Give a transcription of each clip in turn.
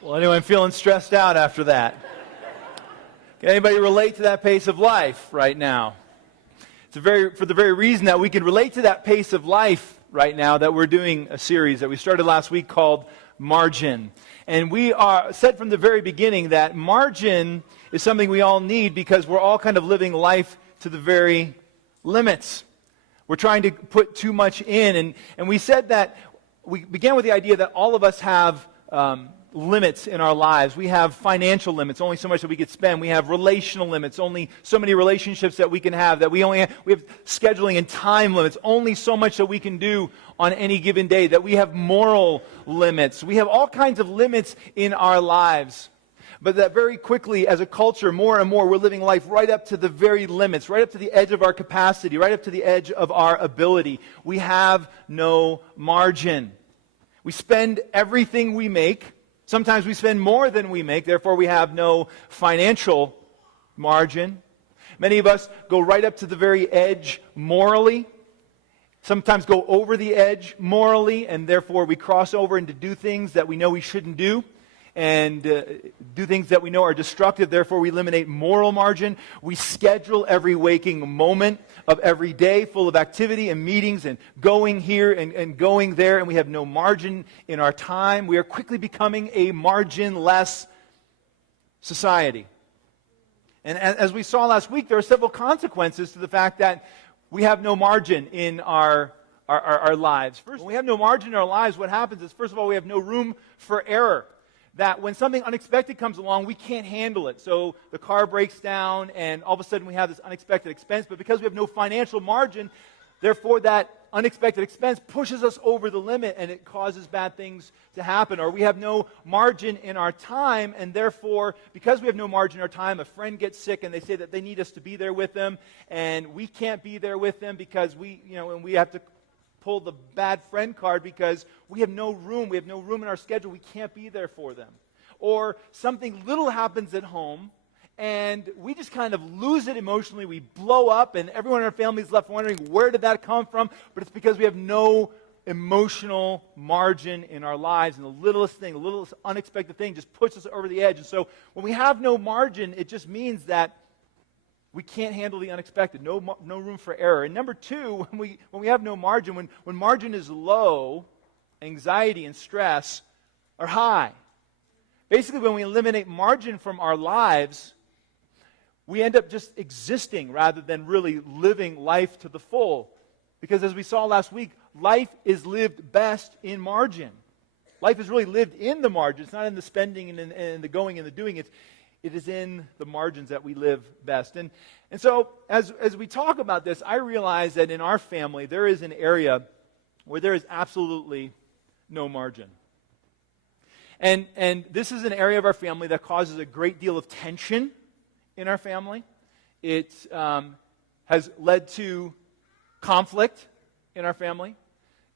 Well, anyone feeling stressed out after that? Can anybody relate to that pace of life right now? For the very reason that we can relate to that pace of life right now, that we're doing a series that we started last week called Margin. And we said from the very beginning that margin is something we all need because we're all kind of living life to the very limits. We're trying to put too much in. And we said that, we began with the idea that all of us have limits in our lives. We have financial limits, only so much that we could spend. We have relational limits, only so many relationships that we can have. We have scheduling and time limits, only so much that we can do on any given day. That we have moral limits. We have all kinds of limits in our lives. But that very quickly, as a culture, more and more, we're living life right up to the very limits, right up to the edge of our capacity, right up to the edge of our ability. We have no margin. We spend everything we make. Sometimes we spend more than we make, therefore we have no financial margin. Many of us go right up to the very edge morally, sometimes go over the edge morally, and therefore we cross over into do things that we know we shouldn't do, and do things that we know are destructive, therefore we eliminate moral margin. We schedule every waking moment of every day full of activity and meetings and going here and going there, and we have no margin in our time. We are quickly becoming a margin-less society. And as we saw last week, there are several consequences to the fact that we have no margin in our lives. First, when we have no margin in our lives, what happens is, first of all, we have no room for error. That when something unexpected comes along, we can't handle it. So the car breaks down, and all of a sudden we have this unexpected expense. But because we have no financial margin, therefore that unexpected expense pushes us over the limit, and it causes bad things to happen. Or we have no margin in our time, and therefore, because we have no margin in our time, a friend gets sick, and they say that they need us to be there with them, and we can't be there with them because and we have to pull the bad friend card because we have no room. We have no room in our schedule. We can't be there for them. Or something little happens at home, and we just kind of lose it emotionally. We blow up, and everyone in our family is left wondering, where did that come from? But it's because we have no emotional margin in our lives, and the littlest thing, the littlest unexpected thing just puts us over the edge. And so when we have no margin, it just means that we can't handle the unexpected, no room for error. And number two, when we have no margin, when margin is low, anxiety and stress are high. Basically, when we eliminate margin from our lives, we end up just existing rather than really living life to the full. Because as we saw last week, life is lived best in margin. Life is really lived in the margin. It's not in the spending and the going and the doing. It is in the margins that we live best. And so, as we talk about this, I realize that in our family, there is an area where there is absolutely no margin. And this is an area of our family that causes a great deal of tension in our family. It has led to conflict in our family.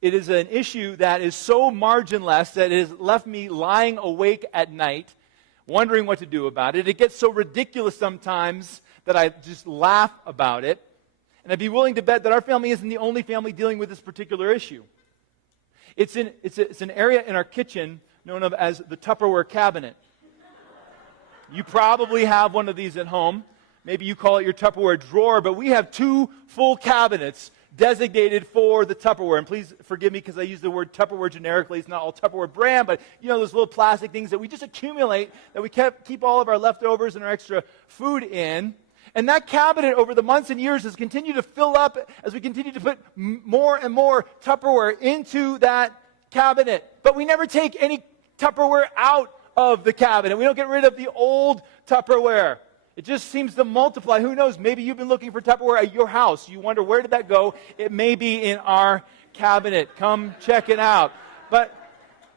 It is an issue that is so marginless that it has left me lying awake at night wondering what to do about it. It gets so ridiculous sometimes that I just laugh about it. And I'd be willing to bet that our family isn't the only family dealing with this particular issue. It's an area in our kitchen known as the Tupperware cabinet. You probably have one of these at home. Maybe you call it your Tupperware drawer, but we have two full cabinets designated for the Tupperware. And please forgive me because I use the word Tupperware generically. It's not all Tupperware brand, but those little plastic things that we just accumulate, that we keep all of our leftovers and our extra food in. And that cabinet over the months and years has continued to fill up as we continue to put more and more Tupperware into that cabinet. But we never take any Tupperware out of the cabinet. We don't get rid of the old Tupperware. It just seems to multiply. Who knows? Maybe you've been looking for Tupperware at your house. You wonder, where did that go? It may be in our cabinet. Come check it out. But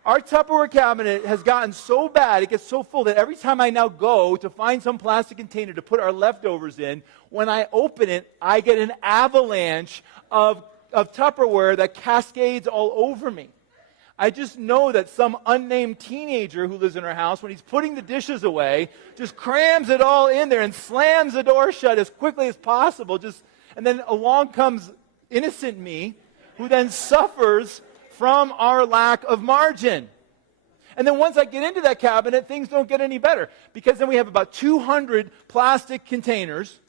our Tupperware cabinet has gotten so bad, it gets so full that every time I now go to find some plastic container to put our leftovers in, when I open it, I get an avalanche of Tupperware that cascades all over me. I just know that some unnamed teenager who lives in our house, when he's putting the dishes away, just crams it all in there and slams the door shut as quickly as possible. And then along comes innocent me, who then suffers from our lack of margin. And then once I get into that cabinet, things don't get any better, because then we have about 200 plastic containers,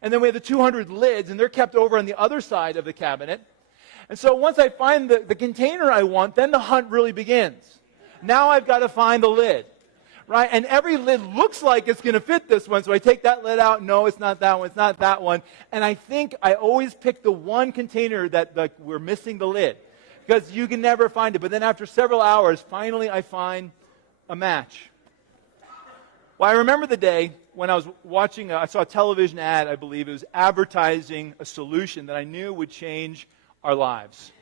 and then we have the 200 lids, and they're kept over on the other side of the cabinet. And so once I find the container I want, then the hunt really begins. Now I've got to find the lid, right? And every lid looks like it's going to fit this one, so I take that lid out. No, it's not that one. It's not that one. And I think I always pick the one container that we're missing the lid, because you can never find it. But then after several hours, finally I find a match. Well, I remember the day when I was watching, I saw a television ad, I believe. It was advertising a solution that I knew would change our lives.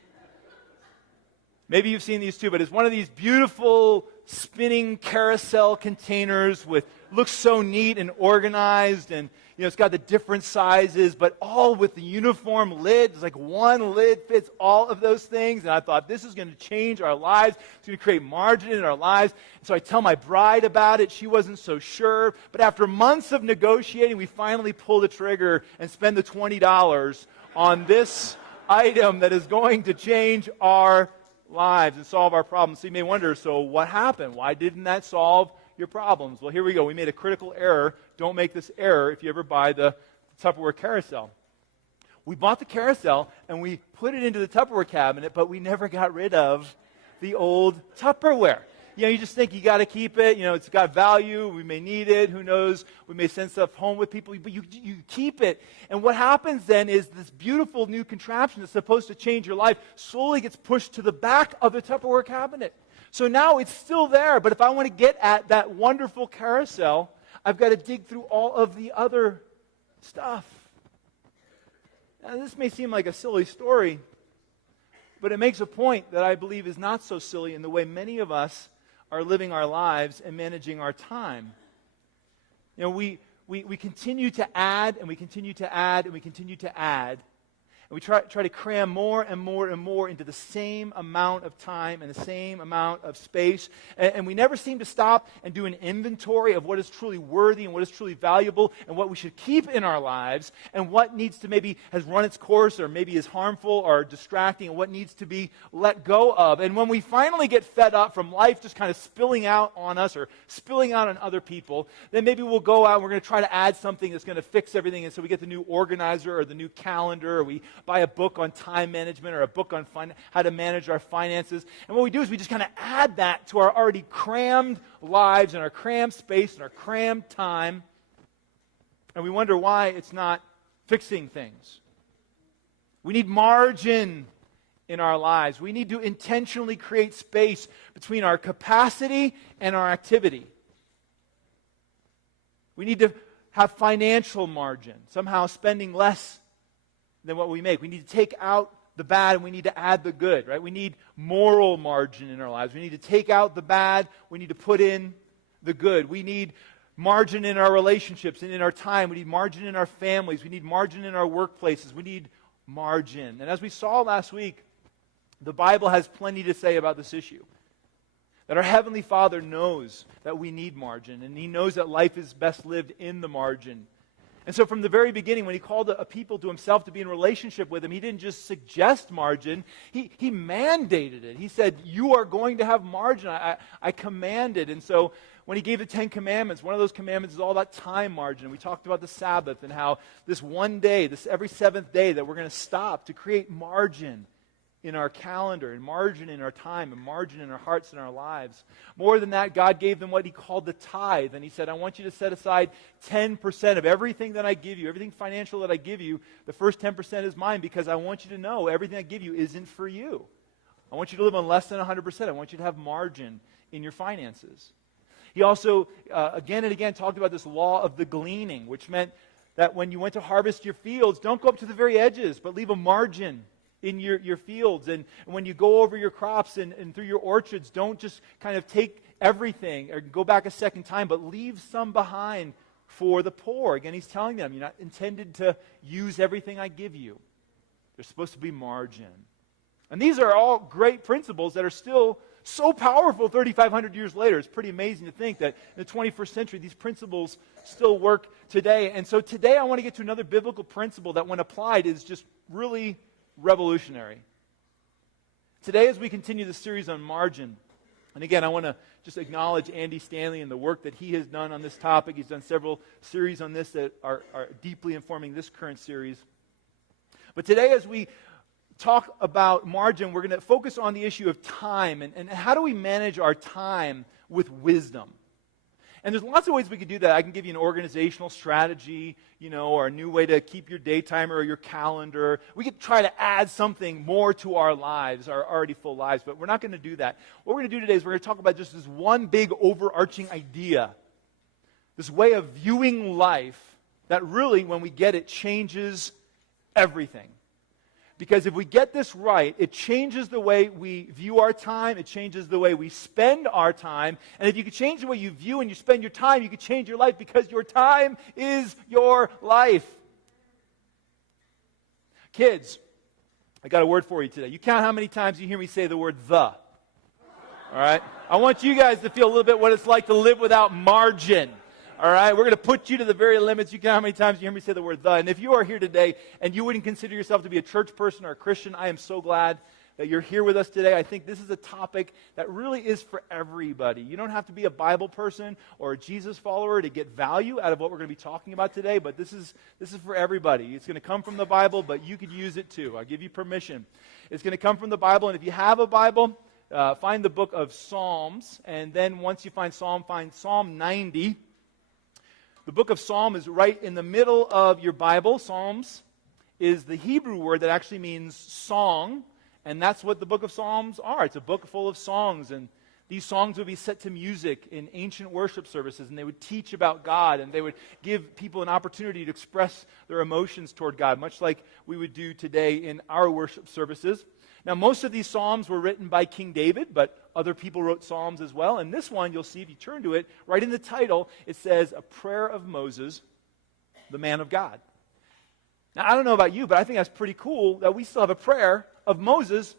Maybe you've seen these too, but it's one of these beautiful spinning carousel containers with, looks so neat and organized, and it's got the different sizes, but all with the uniform lid. It's like one lid fits all of those things. And I thought, this is going to change our lives. It's going to create margin in our lives. And so I tell my bride about it. She wasn't so sure. But after months of negotiating, we finally pull the trigger and spend the $20 on this item that is going to change our lives and solve our problems. So you may wonder, so what happened? Why didn't that solve your problems? Well, here we go. We made a critical error. Don't make this error if you ever buy the Tupperware carousel. We bought the carousel and we put it into the Tupperware cabinet, but we never got rid of the old Tupperware. You just think you got to keep it. It's got value. We may need it. Who knows? We may send stuff home with people, but you keep it. And what happens then is this beautiful new contraption that's supposed to change your life slowly gets pushed to the back of the Tupperware cabinet. So now it's still there, but if I want to get at that wonderful carousel, I've got to dig through all of the other stuff. Now, this may seem like a silly story, but it makes a point that I believe is not so silly in the way many of us are living our lives and managing our time. We continue to add, and we continue to add, and we continue to add. And we try to cram more and more and more into the same amount of time and the same amount of space. And we never seem to stop and do an inventory of what is truly worthy and what is truly valuable and what we should keep in our lives and what needs to maybe has run its course or maybe is harmful or distracting and what needs to be let go of. And when we finally get fed up from life just kind of spilling out on us or spilling out on other people, then maybe we'll go out and we're going to try to add something that's going to fix everything. And so we get the new organizer or the new calendar, or we buy a book on time management or a book on how to manage our finances. And what we do is we just kind of add that to our already crammed lives and our crammed space and our crammed time. And we wonder why it's not fixing things. We need margin in our lives. We need to intentionally create space between our capacity and our activity. We need to have financial margin, somehow spending less than what we make. We need to take out the bad and we need to add the good, right? We need moral margin in our lives. We need to take out the bad. We need to put in the good. We need margin in our relationships and in our time. We need margin in our families. We need margin in our workplaces. We need margin. And as we saw last week, the Bible has plenty to say about this issue. That our Heavenly Father knows that we need margin, and He knows that life is best lived in the margin. And so from the very beginning, when He called a people to Himself to be in relationship with Him, He didn't just suggest margin, He mandated it. He said, you are going to have margin. I command it. And so when He gave the 10 Commandments, one of those commandments is all about time margin. We talked about the Sabbath and how this one day, this every seventh day, that we're going to stop to create margin in our calendar, and margin in our time, and margin in our hearts and our lives. More than that, God gave them what He called the tithe, and He said, I want you to set aside 10% of everything that I give you, everything financial that I give you. The first 10% is mine, because I want you to know everything I give you isn't for you. I want you to live on less than 100%. I want you to have margin in your finances. He also, again and again, talked about this law of the gleaning, which meant that when you went to harvest your fields, don't go up to the very edges, but leave a margin in your fields. And when you go over your crops and through your orchards, don't just kind of take everything or go back a second time, but leave some behind for the poor. Again, He's telling them, you're not intended to use everything I give you. There's supposed to be margin. And these are all great principles that are still so powerful 3,500 years later. It's pretty amazing to think that in the 21st century, these principles still work today. And so today I want to get to another biblical principle that when applied is just really revolutionary. Today, as we continue the series on margin, And again, I want to just acknowledge Andy Stanley and the work that he has done on this topic. He's done several series on this that are deeply informing this current series. But today, as we talk about margin, we're going to focus on the issue of time and how do we manage our time with wisdom. And there's lots of ways we could do that. I can give you an organizational strategy, or a new way to keep your day timer or your calendar. We could try to add something more to our lives, our already full lives, but we're not going to do that. What we're going to do today is we're going to talk about just this one big overarching idea, this way of viewing life that really, when we get it, changes everything. Because if we get this right, it changes the way we view our time, it changes the way we spend our time, and if you could change the way you view and you spend your time, you could change your life because your time is your life. Kids, I got a word for you today. You count how many times you hear me say the word the. All right? I want you guys to feel a little bit what it's like to live without margin. All right, we're going to put you to the very limits. You count how many times you hear me say the word the. And if you are here today and you wouldn't consider yourself to be a church person or a Christian, I am so glad that you're here with us today. I think this is a topic that really is for everybody. You don't have to be a Bible person or a Jesus follower to get value out of what we're going to be talking about today, but this is for everybody. It's going to come from the Bible, but you could use it too. I'll give you permission. It's going to come from the Bible, and if you have a Bible, find the book of Psalms, and then once you find Psalm 90. The book of Psalm is right in the middle of your Bible. Psalms is the Hebrew word that actually means song, and that's what the book of Psalms are. It's a book full of songs, and these songs would be set to music in ancient worship services, and they would teach about God, and they would give people an opportunity to express their emotions toward God, much like we would do today in our worship services. Now, most of these psalms were written by King David, but other people wrote psalms as well. And this one, you'll see if you turn to it, right in the title, it says, A Prayer of Moses, the Man of God. Now, I don't know about you, but I think that's pretty cool that we still have a prayer of Moses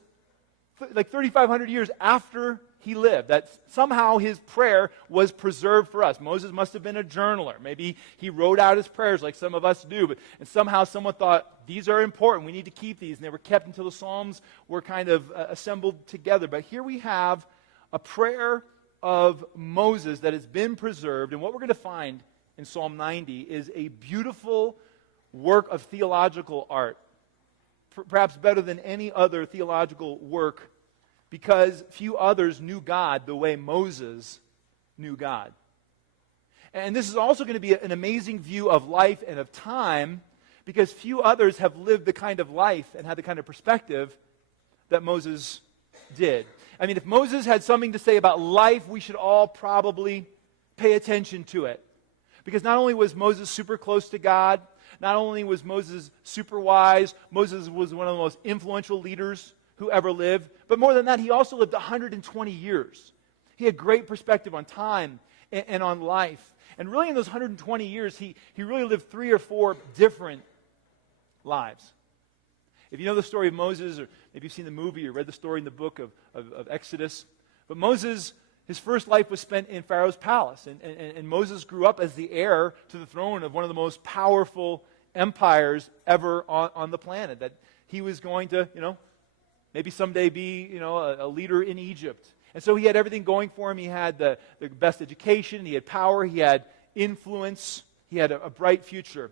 like 3,500 years after he lived, that somehow his prayer was preserved for us. Moses must have been a journaler. Maybe he wrote out his prayers like some of us do, and somehow someone thought, these are important, we need to keep these, and they were kept until the Psalms were kind of assembled together. But here we have a prayer of Moses that has been preserved, and what we're going to find in Psalm 90 is a beautiful work of theological art, perhaps better than any other theological work, because few others knew God the way Moses knew God. And this is also going to be an amazing view of life and of time, because few others have lived the kind of life and had the kind of perspective that Moses did. I mean, if Moses had something to say about life, we should all probably pay attention to it. Because not only was Moses super close to God, not only was Moses super wise, Moses was one of the most influential leaders who ever lived, but more than that, he also lived 120 years. He had great perspective on time and on life. And really in those 120 years, he really lived 3 or 4 different lives. If you know the story of Moses, or maybe you've seen the movie or read the story in the book of Exodus, but Moses, his first life was spent in Pharaoh's palace, and Moses grew up as the heir to the throne of one of the most powerful empires ever on the planet, that he was going to, maybe someday be, a leader in Egypt. And so he had everything going for him. He had the best education, he had power, he had influence, he had a bright future.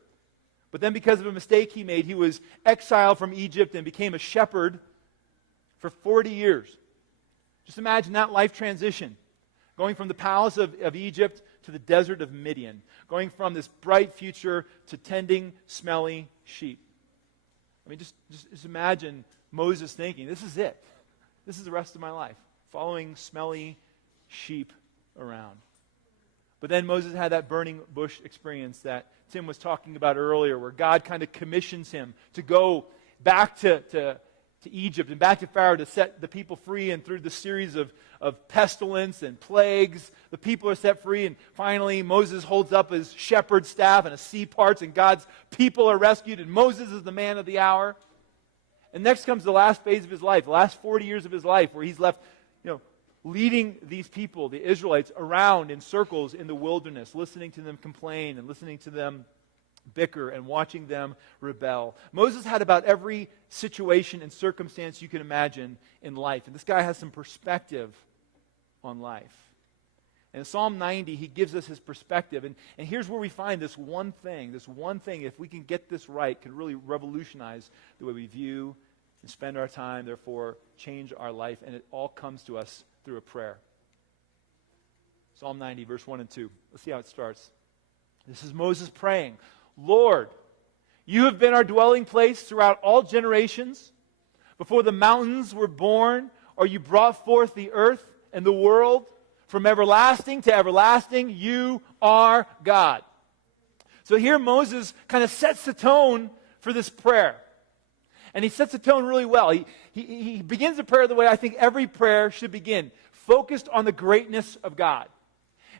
But then because of a mistake he made, he was exiled from Egypt and became a shepherd for 40 years. Just imagine that life transition, going from the palace of Egypt to the desert of Midian, going from this bright future to tending smelly sheep. I mean, just imagine Moses thinking, this is it. This is the rest of my life, following smelly sheep around. But then Moses had that burning bush experience that Tim was talking about earlier, where God kind of commissions him to go back to Egypt and back to Pharaoh to set the people free. And through the series of pestilence and plagues, the people are set free. And finally, Moses holds up his shepherd's staff and a sea parts, and God's people are rescued, and Moses is the man of the hour. And next comes the last phase of his life, the last 40 years of his life, where he's left, leading these people, the Israelites, around in circles in the wilderness, listening to them complain and listening to them bicker and watching them rebel. Moses had about every situation and circumstance you can imagine in life. And this guy has some perspective on life. And in Psalm 90, he gives us his perspective. And here's where we find this one thing, if we can get this right, can really revolutionize the way we view and spend our time, therefore change our life. And it all comes to us through a prayer. Psalm 90, verse 1 and 2. Let's see how it starts. This is Moses praying, Lord, you have been our dwelling place throughout all generations. Before the mountains were born, or you brought forth the earth and the world, from everlasting to everlasting, you are God. So here Moses kind of sets the tone for this prayer. And he sets the tone really well. He begins the prayer the way I think every prayer should begin, focused on the greatness of God.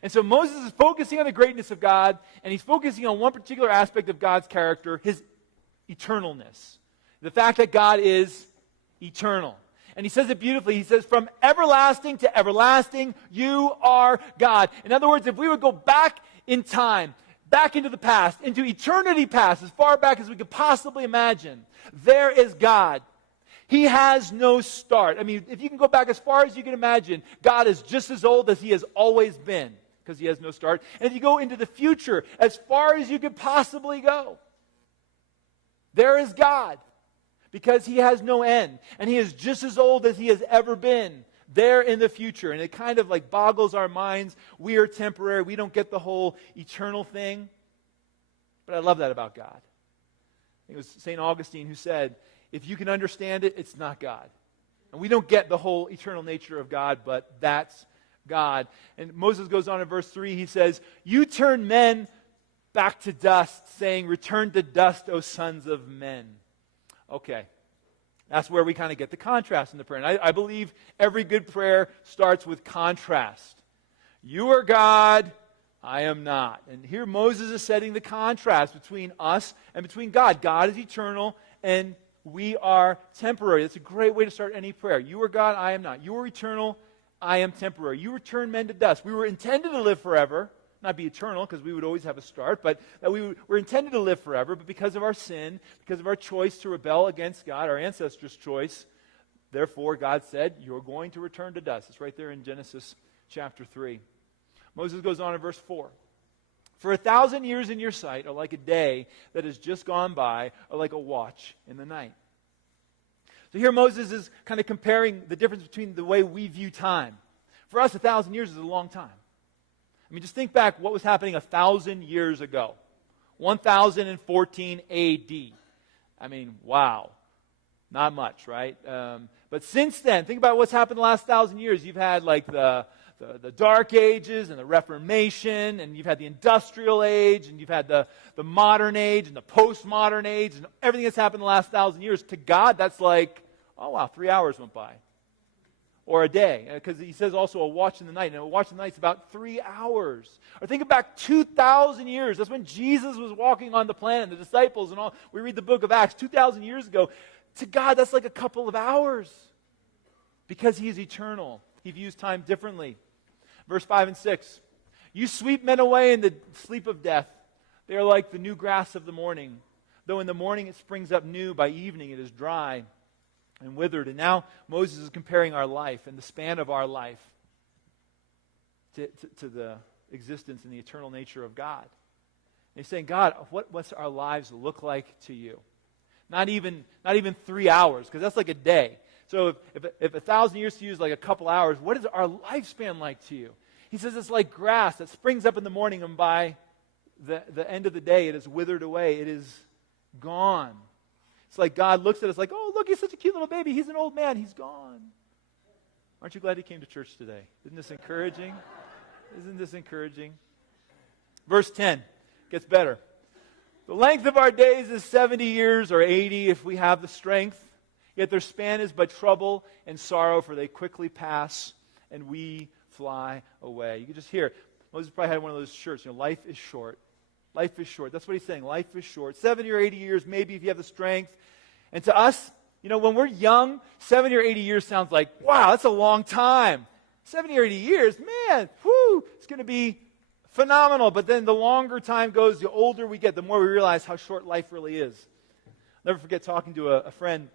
And so Moses is focusing on the greatness of God, and he's focusing on one particular aspect of God's character, his eternalness. The fact that God is eternal. And he says it beautifully. He says, from everlasting to everlasting, you are God. In other words, if we would go back in time, back into the past, into eternity past, as far back as we could possibly imagine, there is God. He has no start. I mean, if you can go back as far as you can imagine, God is just as old as he has always been, because he has no start. And if you go into the future, as far as you could possibly go, there is God. Because he has no end. And he is just as old as he has ever been there in the future. And it kind of like boggles our minds. We are temporary. We don't get the whole eternal thing. But I love that about God. I think it was St. Augustine who said, if you can understand it, it's not God. And we don't get the whole eternal nature of God, but that's God. And Moses goes on in verse 3, he says, you turn men back to dust, saying, return to dust, O sons of men. Okay, that's where we kind of get the contrast in the prayer. And I believe every good prayer starts with contrast. You are God, I am not. And here Moses is setting the contrast between us and between God. God is eternal and we are temporary. That's a great way to start any prayer. You are God, I am not. You are eternal, I am temporary. You return men to dust. We were intended to live forever. Not be eternal, because we would always have a start, but that we're intended to live forever, but because of our sin, because of our choice to rebel against God, our ancestors' choice, therefore God said, you're going to return to dust. It's right there in Genesis chapter 3. Moses goes on in verse 4. For 1,000 years in your sight are like a day that has just gone by, or like a watch in the night. So here Moses is kind of comparing the difference between the way we view time. For us, 1,000 years is a long time. I mean, just think back what was happening 1,000 years ago. 1014 A.D. I mean, wow. Not much, right? But since then, think about what's happened the last 1,000 years. You've had like the Dark Ages and the Reformation, and you've had the Industrial Age, and you've had the Modern Age and the Postmodern Age, and everything that's happened the last 1,000 years. To God, that's like, oh wow, 3 hours went by. Or a day, because he says also a watch in the night. And a watch in the night is about 3 hours. Or think back 2,000 years. That's when Jesus was walking on the planet, the disciples and all. We read the book of Acts 2,000 years ago. To God, that's like a couple of hours. Because he is eternal. He views time differently. Verse 5 and 6. You sweep men away in the sleep of death. They are like the new grass of the morning. Though in the morning it springs up new, by evening it is dry and withered. And now Moses is comparing our life and the span of our life to the existence and the eternal nature of God. And he's saying, God, what's our lives look like to you? Not even 3 hours, because that's like a day. So if 1,000 years to you is like a couple hours, what is our lifespan like to you? He says it's like grass that springs up in the morning, and by the end of the day it is withered away. It is gone. It's like God looks at us like, oh, look, he's such a cute little baby. He's an old man. He's gone. Aren't you glad he came to church today? Isn't this encouraging? Isn't this encouraging? Verse 10 gets better. The length of our days is 70 years or 80 if we have the strength. Yet their span is but trouble and sorrow, for they quickly pass and we fly away. You can just hear, Moses probably had one of those shirts, life is short. Life is short. That's what he's saying. Life is short. 70 or 80 years, maybe, if you have the strength. And to us, when we're young, 70 or 80 years sounds like, wow, that's a long time. 70 or 80 years, man, whoo, it's going to be phenomenal. But then the longer time goes, the older we get, the more we realize how short life really is. I'll never forget talking to a friend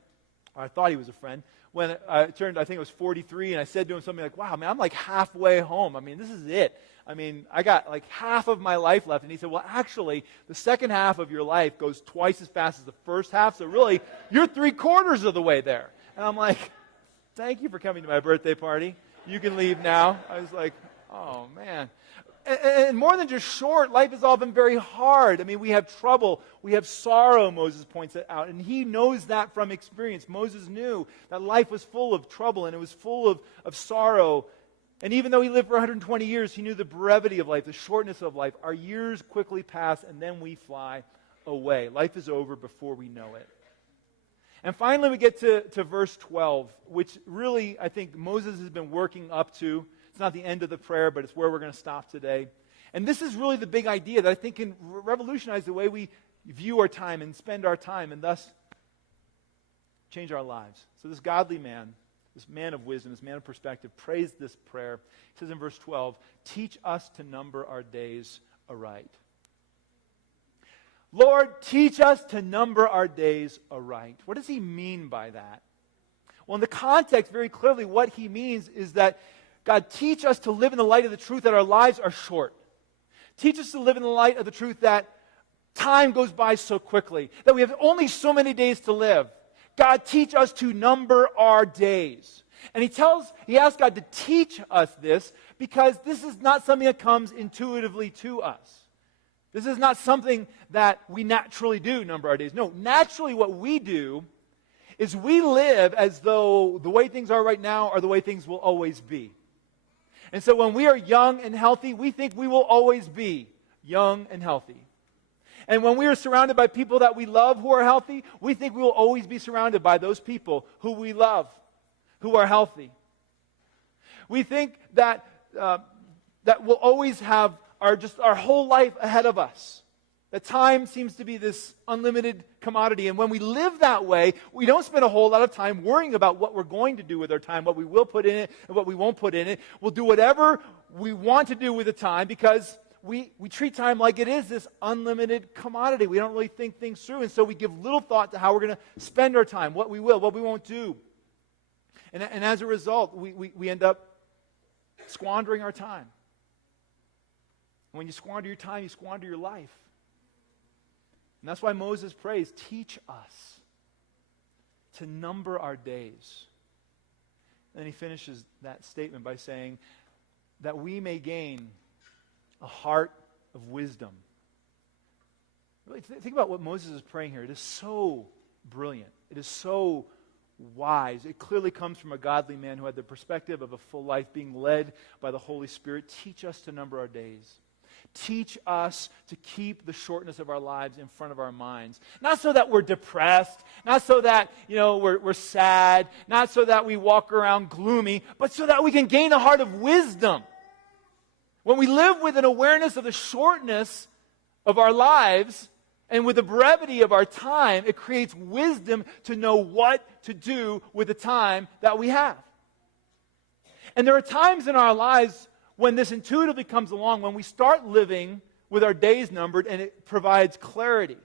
or I thought he was a friend, when I turned, I think it was 43, and I said to him something like, wow, man, I'm like halfway home. I mean, this is it. I mean, I got like half of my life left. And he said, well, actually, the second half of your life goes twice as fast as the first half, so really, you're 3/4 of the way there. And I'm like, thank you for coming to my birthday party. You can leave now. I was like, oh, man. And more than just short, life has all been very hard. I mean, we have trouble. We have sorrow, Moses points it out. And he knows that from experience. Moses knew that life was full of trouble and it was full of sorrow. And even though he lived for 120 years, he knew the brevity of life, the shortness of life. Our years quickly pass and then we fly away. Life is over before we know it. And finally, we get to verse 12, which really, I think, Moses has been working up to. It's not the end of the prayer, but it's where we're going to stop today. And this is really the big idea that I think can revolutionize the way we view our time and spend our time, and thus change our lives. So this godly man, this man of wisdom, this man of perspective, prays this prayer. He says in verse 12, teach us to number our days aright. Lord, teach us to number our days aright. What does he mean by that? Well, in the context, very clearly, what he means is that God, teach us to live in the light of the truth that our lives are short. Teach us to live in the light of the truth that time goes by so quickly, that we have only so many days to live. God, teach us to number our days. And he asks God to teach us this because this is not something that comes intuitively to us. This is not something that we naturally do, number our days. No, naturally what we do is we live as though the way things are right now are the way things will always be. And so when we are young and healthy, we think we will always be young and healthy. And when we are surrounded by people that we love who are healthy, we think we will always be surrounded by those people who we love, who are healthy. We think that we'll always have our whole life ahead of us. That time seems to be this unlimited commodity. And when we live that way, we don't spend a whole lot of time worrying about what we're going to do with our time, what we will put in it and what we won't put in it. We'll do whatever we want to do with the time because we treat time like it is this unlimited commodity. We don't really think things through. And so we give little thought to how we're going to spend our time, what we will, what we won't do. And as a result, we end up squandering our time. When you squander your time, you squander your life. And that's why Moses prays, teach us to number our days. And then he finishes that statement by saying that we may gain a heart of wisdom. Really, think about what Moses is praying here. It is so brilliant. It is so wise. It clearly comes from a godly man who had the perspective of a full life being led by the Holy Spirit. Teach us to number our days. Teach us to keep the shortness of our lives in front of our minds. Not so that we're depressed, not so that, we're sad, not so that we walk around gloomy, but so that we can gain a heart of wisdom. When we live with an awareness of the shortness of our lives and with the brevity of our time, it creates wisdom to know what to do with the time that we have. And there are times in our lives when this intuitively comes along, when we start living with our days numbered and it provides clarity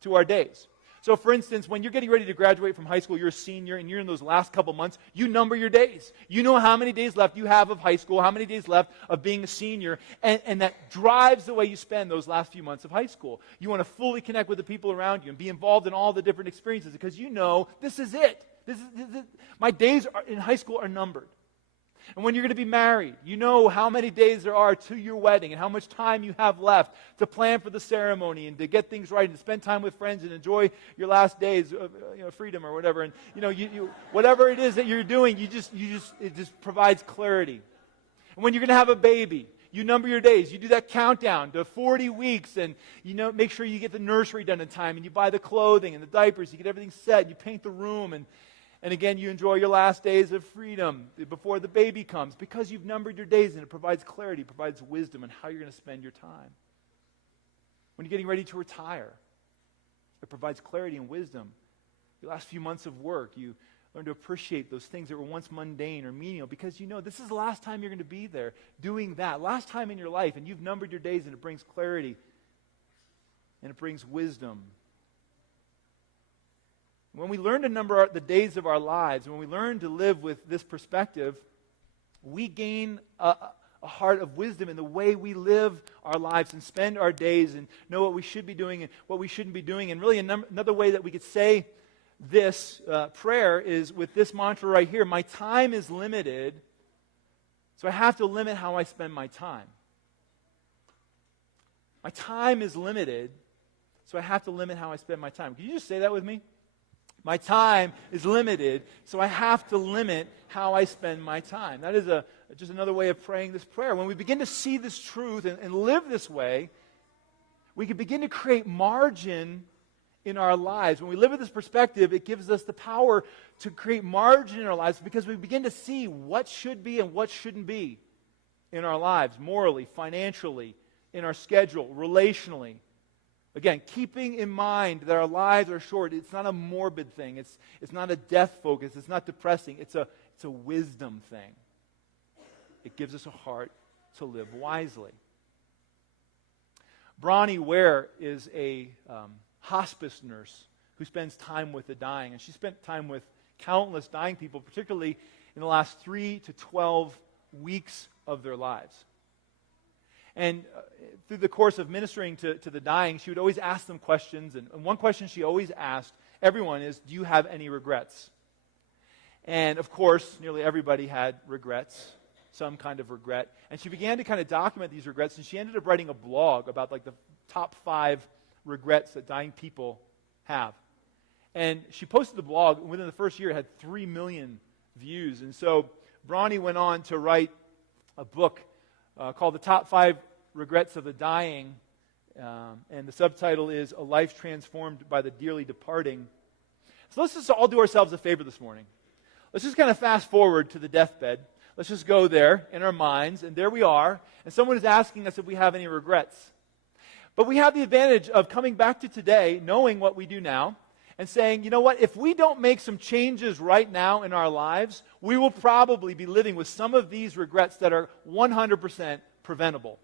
to our days. So for instance, when you're getting ready to graduate from high school, you're a senior and you're in those last couple months, you number your days. You know how many days left you have of high school, how many days left of being a senior, and that drives the way you spend those last few months of high school. You want to fully connect with the people around you and be involved in all the different experiences because you know this is it. My days in high school are numbered. And when you're going to be married, you know how many days there are to your wedding and how much time you have left to plan for the ceremony and to get things right and to spend time with friends and enjoy your last days of freedom or whatever. And you whatever it is that you're doing, it just provides clarity. And when you're going to have a baby, you number your days. You do that countdown to 40 weeks and make sure you get the nursery done in time and you buy the clothing and the diapers, you get everything set, you paint the room and again, you enjoy your last days of freedom before the baby comes because you've numbered your days and it provides clarity, provides wisdom on how you're going to spend your time. When you're getting ready to retire, it provides clarity and wisdom. Your last few months of work, you learn to appreciate those things that were once mundane or menial because this is the last time you're going to be there doing that. Last time in your life, and you've numbered your days and it brings clarity and it brings wisdom. When we learn to number the days of our lives, when we learn to live with this perspective, we gain a heart of wisdom in the way we live our lives and spend our days and know what we should be doing and what we shouldn't be doing. And really another way that we could say this prayer is with this mantra right here: my time is limited, so I have to limit how I spend my time. My time is limited, so I have to limit how I spend my time. Can you just say that with me? My time is limited, so I have to limit how I spend my time. That is just another way of praying this prayer. When we begin to see this truth and live this way, we can begin to create margin in our lives. When we live with this perspective, it gives us the power to create margin in our lives because we begin to see what should be and what shouldn't be in our lives, morally, financially, in our schedule, relationally. Again, keeping in mind that our lives are short. It's not a morbid thing. It's not a death focus. It's not depressing. It's a wisdom thing. It gives us a heart to live wisely. Bronnie Ware is a hospice nurse who spends time with the dying. And she spent time with countless dying people, particularly in the last 3 to 12 weeks of their lives. And through the course of ministering to the dying, she would always ask them questions. And one question she always asked everyone is, do you have any regrets? And of course, nearly everybody had regrets, some kind of regret. And she began to kind of document these regrets. And she ended up writing a blog about like the top 5 regrets that dying people have. And she posted the blog. Within the first year, it had 3 million views. And so Bronnie went on to write a book called The Top 5 Regrets of the Dying, and the subtitle is A Life Transformed by the Dearly Departing. So let's just all do ourselves a favor this morning. Let's just kind of fast forward to the deathbed. Let's just go there in our minds, and there we are, and someone is asking us if we have any regrets. But we have the advantage of coming back to today, knowing what we do now, and saying, you know what, if we don't make some changes right now in our lives, we will probably be living with some of these regrets that are 100% preventable.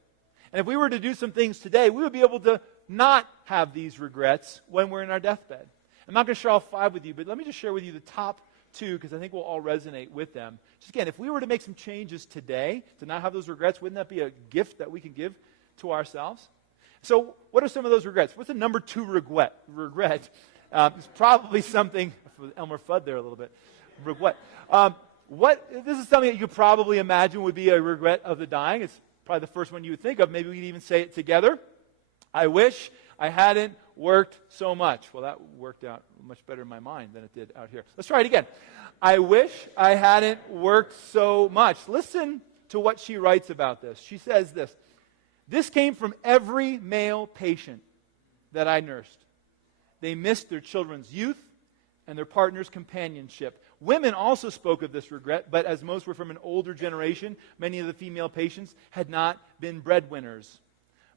And if we were to do some things today, we would be able to not have these regrets when we're in our deathbed. I'm not going to share all 5 with you, but let me just share with you the top 2, because I think we'll all resonate with them. Just again, if we were to make some changes today to not have those regrets, wouldn't that be a gift that we can give to ourselves? So what are some of those regrets? What's the number 2 regret? It's probably something, Elmer Fudd there a little bit. Regret. This is something that you could probably imagine would be a regret of the dying. It's probably the first one you would think of. Maybe we could even say it together. I wish I hadn't worked so much. Well, that worked out much better in my mind than it did out here. Let's try it again. I wish I hadn't worked so much. Listen to what she writes about this. She says this: this came from every male patient that I nursed. They missed their children's youth and their partner's companionship. Women also spoke of this regret, but as most were from an older generation, many of the female patients had not been breadwinners.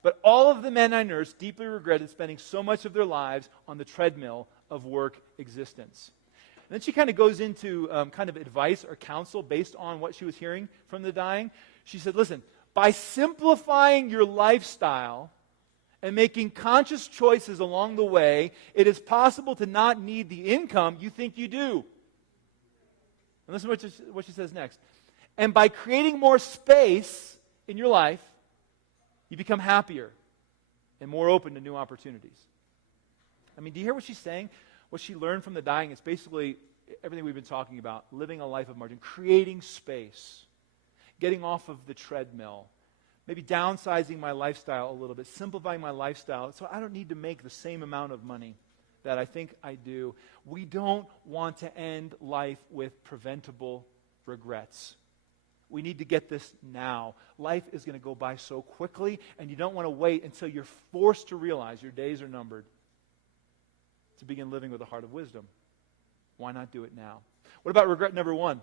But all of the men I nursed deeply regretted spending so much of their lives on the treadmill of work existence. And then she kind of goes into kind of advice or counsel based on what she was hearing from the dying. She said, listen, by simplifying your lifestyle and making conscious choices along the way, it is possible to not need the income you think you do. And listen to what she says next. And by creating more space in your life, you become happier and more open to new opportunities. I mean, do you hear what she's saying? What she learned from the dying is basically everything we've been talking about: living a life of margin, creating space, getting off of the treadmill, maybe downsizing my lifestyle a little bit, simplifying my lifestyle so I don't need to make the same amount of money that I think I do. We don't want to end life with preventable regrets. We need to get this now. Life is going to go by so quickly, and you don't want to wait until you're forced to realize your days are numbered to begin living with a heart of wisdom. Why not do it now? What about regret number 1?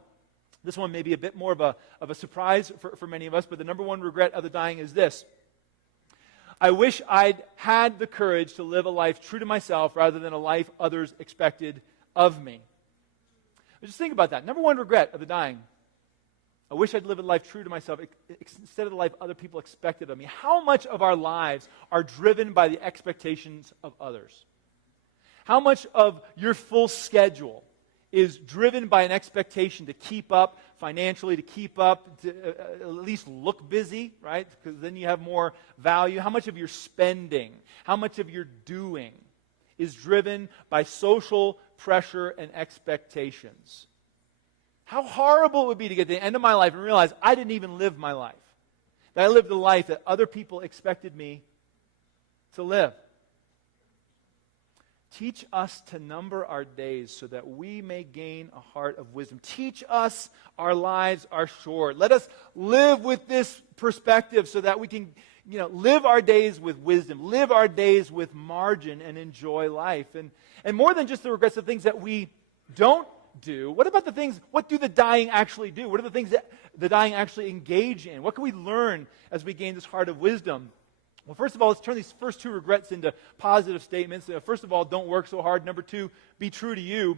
This one may be a bit more of a surprise for many of us, but the number 1 regret of the dying is this: I wish I'd had the courage to live a life true to myself rather than a life others expected of me. Just think about that. Number 1 regret of the dying: I wish I'd lived a life true to myself instead of the life other people expected of me. How much of our lives are driven by the expectations of others? How much of your full schedule is driven by an expectation to keep up financially, to keep up, to at least look busy, right? Because then you have more value. How much of your spending, how much of your doing is driven by social pressure and expectations? How horrible it would be to get to the end of my life and realize I didn't even live my life. That I lived a life that other people expected me to live. Teach us to number our days so that we may gain a heart of wisdom. Teach us our lives are short. Let us live with this perspective so that we can, live our days with wisdom, live our days with margin, and enjoy life. And more than just the regrets of things that we don't do, what about the things, what do the dying actually do? What are the things that the dying actually engage in? What can we learn as we gain this heart of wisdom? Well, first of all, let's turn these first two regrets into positive statements. First of all, don't work so hard. Number two, be true to you.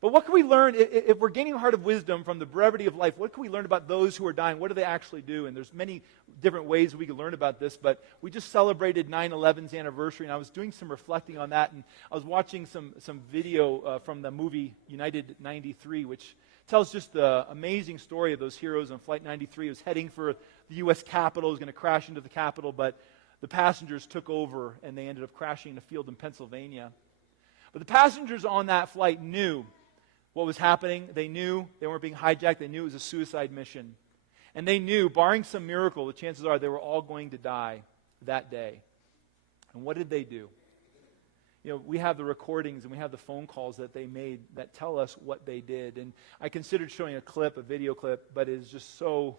But what can we learn if we're gaining a heart of wisdom from the brevity of life? What can we learn about those who are dying? What do they actually do? And there's many different ways we can learn about this, but we just celebrated 9/11's anniversary, and I was doing some reflecting on that, and I was watching some video from the movie United 93, which tells just the amazing story of those heroes on Flight 93. It was heading for the U.S. Capitol. It was going to crash into the Capitol, but the passengers took over, and they ended up crashing in a field in Pennsylvania. But the passengers on that flight knew what was happening. They knew they weren't being hijacked. They knew it was a suicide mission. And they knew, barring some miracle, the chances are they were all going to die that day. And what did they do? We have the recordings and we have the phone calls that they made that tell us what they did. And I considered showing a video clip, but it is just so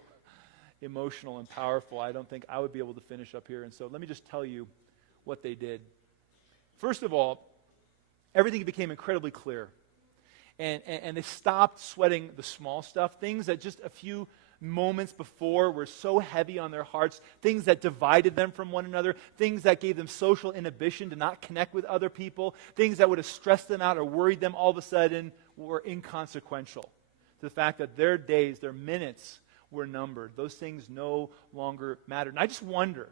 emotional and powerful. I don't think I would be able to finish up here. And so let me just tell you what they did. First of all, everything became incredibly clear. And they stopped sweating the small stuff, things that just a few moments before were so heavy on their hearts, things that divided them from one another, things that gave them social inhibition to not connect with other people, things that would have stressed them out or worried them, all of a sudden were inconsequential to the fact that their days, their minutes were numbered. Those things no longer mattered. And I just wonder,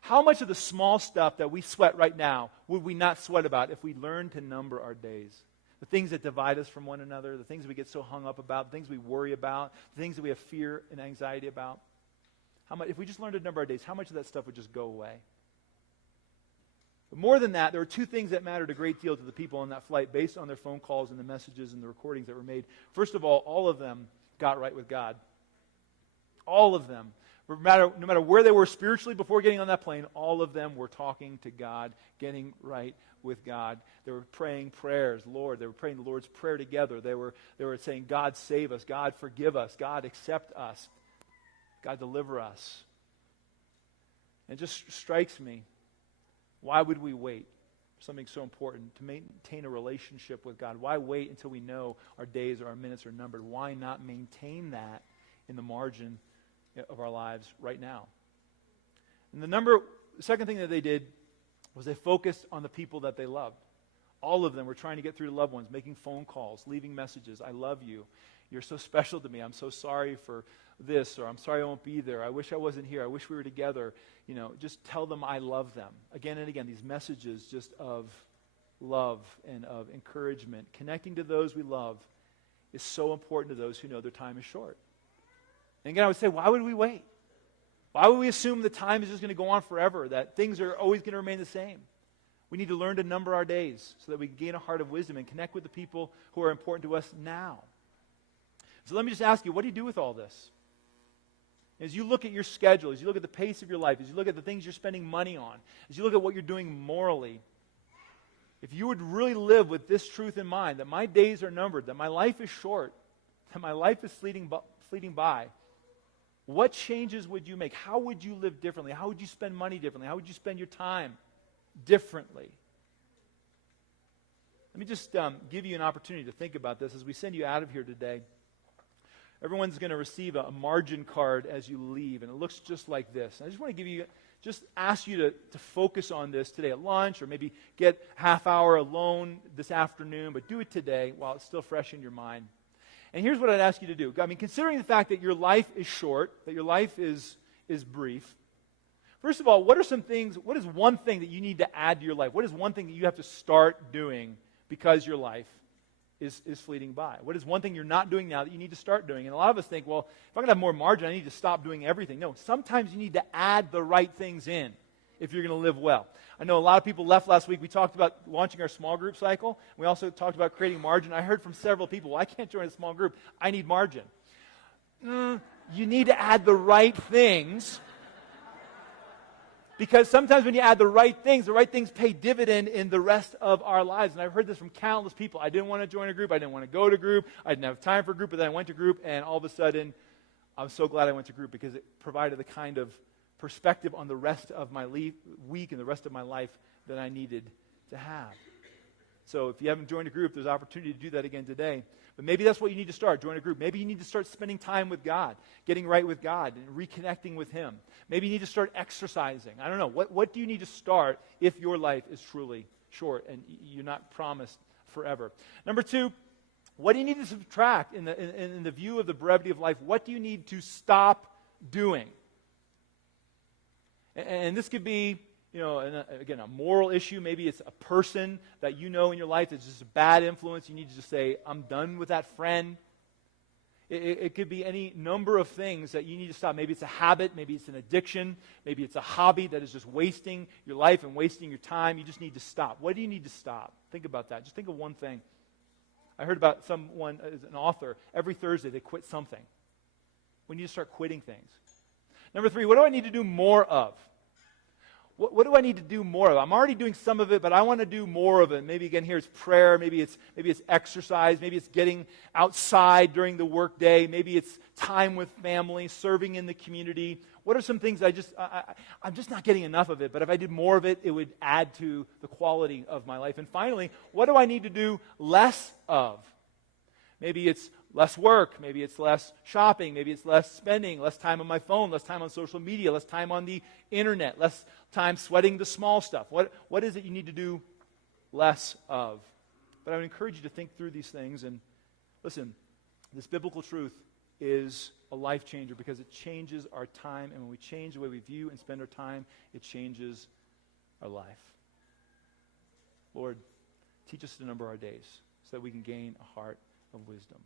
how much of the small stuff that we sweat right now would we not sweat about if we learned to number our days? The things that divide us from one another, the things we get so hung up about, the things we worry about, the things that we have fear and anxiety about. If we just learned to number our days, how much of that stuff would just go away? But more than that, there were two things that mattered a great deal to the people on that flight based on their phone calls and the messages and the recordings that were made. First of all of them got right with God. All of them. No matter where they were spiritually before getting on that plane, all of them were talking to God, getting right with God. They were praying prayers, Lord. They were praying the Lord's Prayer together. They were saying, God save us, God forgive us, God accept us, God deliver us. And it just strikes me, why would we wait for something so important to maintain a relationship with God? Why wait until we know our days or our minutes are numbered? Why not maintain that in the margin of our lives right now? And the second thing that they did was they focused on the people that they loved. All of them were trying to get through to loved ones, making phone calls, leaving messages. I love you. You're so special to me. I'm so sorry for this, or I'm sorry I won't be there. I wish I wasn't here. I wish we were together. Just tell them I love them. Again and again, these messages just of love and of encouragement. Connecting to those we love is so important to those who know their time is short. And again, I would say, why would we wait? Why would we assume the time is just going to go on forever, that things are always going to remain the same? We need to learn to number our days so that we can gain a heart of wisdom and connect with the people who are important to us now. So let me just ask you, what do you do with all this? As you look at your schedule, as you look at the pace of your life, as you look at the things you're spending money on, as you look at what you're doing morally, if you would really live with this truth in mind, that my days are numbered, that my life is short, that my life is fleeting by, what changes would you make? How would you live differently? How would you spend money differently? How would you spend your time differently? Let me just give you an opportunity to think about this as we send you out of here today. Everyone's going to receive a margin card as you leave, and it looks just like this. I just want to ask you to focus on this today at lunch, or maybe get half hour alone this afternoon, but do it today while it's still fresh in your mind. And here's what I'd ask you to do. Considering the fact that your life is short, that your life is brief, First of all, what is one thing that you need to add to your life? What is one thing that you have to start doing because your life is fleeting by? What is one thing you're not doing now that you need to start doing? And a lot of us think, well, if I'm going to have more margin, I need to stop doing everything. No, sometimes you need to add the right things in if you're going to live well. I know a lot of people left last week. We talked about launching our small group cycle. We also talked about creating margin. I heard from several people, well, I can't join a small group. I need margin. You need to add the right things, because sometimes when you add the right things pay dividend in the rest of our lives. And I've heard this from countless people. I didn't want to join a group. I didn't want to go to group. I didn't have time for group, but then I went to group, and all of a sudden, I'm so glad I went to group because it provided the kind of perspective on the rest of my week and the rest of my life that I needed to have. So if you haven't joined a group, there's opportunity to do that again today. But maybe that's what you need to start, join a group. Maybe you need to start spending time with God, getting right with God, and reconnecting with Him. Maybe you need to start exercising. I don't know. What do you need to start if your life is truly short and you're not promised forever? Number two, what do you need to subtract in the view of the brevity of life? What do you need to stop doing? And this could be, again, a moral issue. Maybe it's a person that you know in your life that's just a bad influence. You need to just say, I'm done with that friend. It could be any number of things that you need to stop. Maybe it's a habit. Maybe it's an addiction. Maybe it's a hobby that is just wasting your life and wasting your time. You just need to stop. What do you need to stop? Think about that. Just think of one thing. I heard about someone, as an author, every Thursday they quit something. We need to start quitting things. Number three, what do I need to do more of? What do I need to do more of? I'm already doing some of it, but I want to do more of it. Maybe again here it's prayer. Maybe it's exercise. Maybe it's getting outside during the workday. Maybe it's time with family, serving in the community. What are some things I'm just not getting enough of it, but if I did more of it, it would add to the quality of my life. And finally, what do I need to do less of? Maybe it's less work, maybe it's less shopping, maybe it's less spending, less time on my phone, less time on social media, less time on the internet, less time sweating the small stuff. What is it you need to do less of? But I would encourage you to think through these things. And listen, this biblical truth is a life changer because it changes our time. And when we change the way we view and spend our time, it changes our life. Lord, teach us to number our days so that we can gain a heart of wisdom.